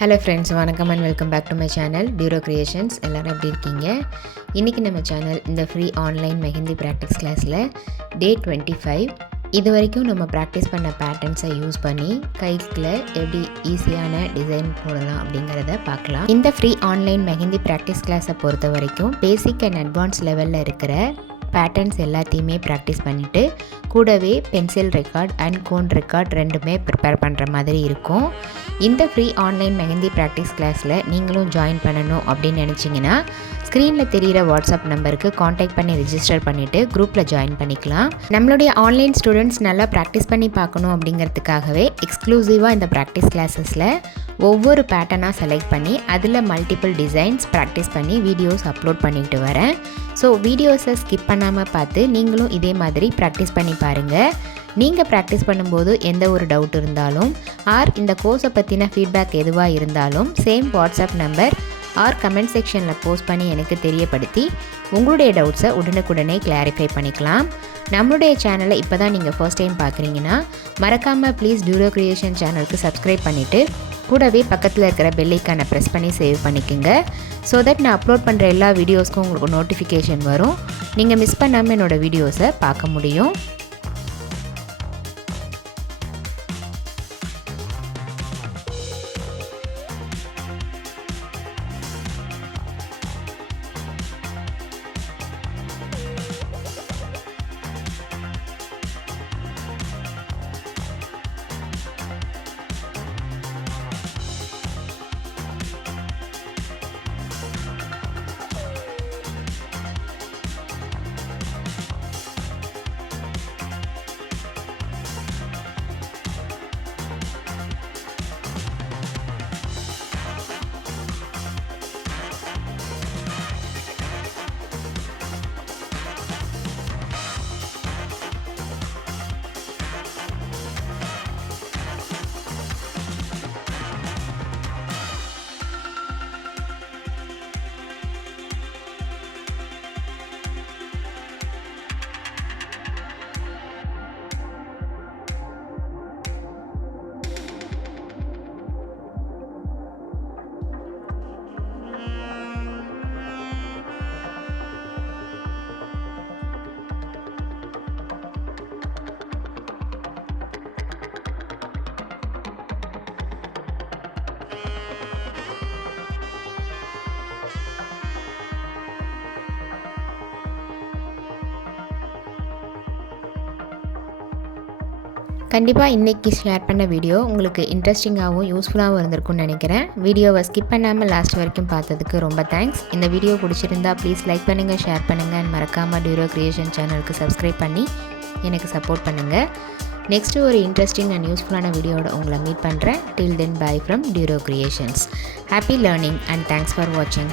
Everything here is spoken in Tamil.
Hello friends, வணக்கம் and welcome back to my channel Duro Creations. எல்லாரும் எப்படி இருக்கீங்க? இன்னைக்கு நம்ம சேனல் இந்த ஃப்ரீ ஆன்லைன் மெஹந்தி பிராக்டிஸ் கிளாஸ்ல டே 25 இது வரைக்கும் நம்ம பிராக்டிஸ் பண்ண பேட்டர்ன்ஸை யூஸ் பண்ணி கைக்குள்ள எப்படி ஈஸியான டிசைன் போடலாம் அப்படிங்கறத பார்க்கலாம். இந்த ஃப்ரீ ஆன்லைன் மெஹந்தி பிராக்டிஸ் கிளாஸை பொறுத்த வரைக்கும் பேசிக் அண்ட் அட்வான்ஸ் லெவல்ல இருக்கிற பேட்டர்ன்ஸ் எல்லாத்தையுமே ப்ராக்டிஸ் பண்ணிவிட்டு கூடவே pencil record and cone record ரெண்டுமே ப்ரிப்பேர் பண்ணுற மாதிரி இருக்கும். இந்த ஃப்ரீ ஆன்லைன் மெஹந்தி ப்ராக்டிஸ் கிளாஸில் நீங்களும் ஜாயின் பண்ணணும் அப்படின்னு நினச்சிங்கன்னா ஸ்க்ரீனில் தெரிகிற வாட்ஸ்அப் நம்பருக்கு காண்டாக்ட் பண்ணி ரிஜிஸ்டர் பண்ணிவிட்டு குரூப்பில் ஜாயின் பண்ணிக்கலாம். நம்மளுடைய ஆன்லைன் ஸ்டூடெண்ட்ஸ் நல்லா ப்ராக்டிஸ் பண்ணி பார்க்கணும் அப்படிங்கிறதுக்காகவே எக்ஸ்க்ளூசிவாக இந்த ப்ராக்டிஸ் கிளாஸஸில் ஒவ்வொரு பேட்டர்னாக செலக்ட் பண்ணி அதில் மல்டிபிள் டிசைன்ஸ் ப்ராக்டிஸ் பண்ணி வீடியோஸ் அப்லோட் பண்ணிட்டு வரேன். ஸோ வீடியோஸை ஸ்கிப் பண்ணாமல் பார்த்து நீங்களும் இதே மாதிரி ப்ராக்டிஸ் பண்ணி பாருங்கள். நீங்கள் ப்ராக்டிஸ் பண்ணும்போது எந்த ஒரு டவுட் இருந்தாலும் ஆர் இந்த கோர்ஸை பற்றின ஃபீட்பேக் எதுவாக இருந்தாலும் same WhatsApp number or comment செக்ஷனில் போஸ்ட் பண்ணி எனக்கு தெரியப்படுத்தி உங்களுடைய டவுட்ஸை உடனுக்குடனே கிளாரிஃபை பண்ணிக்கலாம். நம்மளுடைய சேனலை இப்போ தான் நீங்கள் ஃபர்ஸ்ட் டைம் பார்க்குறீங்கன்னா மறக்காமல் ப்ளீஸ் டியூரோ கிரியேஷன் சேனலுக்கு சப்ஸ்கிரைப் பண்ணிவிட்டு கூடவே பக்கத்தில் இருக்கிற பெல் ஐக்கானை ப்ரெஸ் பண்ணி சேவ் பண்ணிக்கோங்க. ஸோ தட் நான் அப்லோட் பண்ணுற எல்லா வீடியோஸ்க்கும் உங்களுக்கு நோட்டிஃபிகேஷன் வரும். நீங்கள் மிஸ் பண்ணாமல் என்னோடய வீடியோஸை பார்க்க முடியும். கண்டிப்பாக இன்றைக்கி ஷேர் பண்ண வீடியோ உங்களுக்கு இன்ட்ரெஸ்டிங்காகவும் யூஸ்ஃபுல்லாகவும் இருந்திருக்கும்னு நினைக்கிறேன். வீடியோவை ஸ்கிப் பண்ணாமல் லாஸ்ட் வரைக்கும் பார்த்ததுக்கு ரொம்ப தேங்க்ஸ். இந்த வீடியோ பிடிச்சிருந்தா ப்ளீஸ் லைக் பண்ணுங்கள், ஷேர் பண்ணுங்கள் அண்ட் மறக்காமல் டியூரோ கிரியேஷன் சேனலுக்கு சப்ஸ்கிரைப் பண்ணி எனக்கு சப்போர்ட் பண்ணுங்கள். நெக்ஸ்ட்டு ஒரு இன்ட்ரெஸ்டிங் அண்ட் யூஸ்ஃபுல்லான வீடியோட உங்களை மீட் பண்ணுறேன். Till then bye from Duro creations. Happy learning and thanks for வாட்சிங்.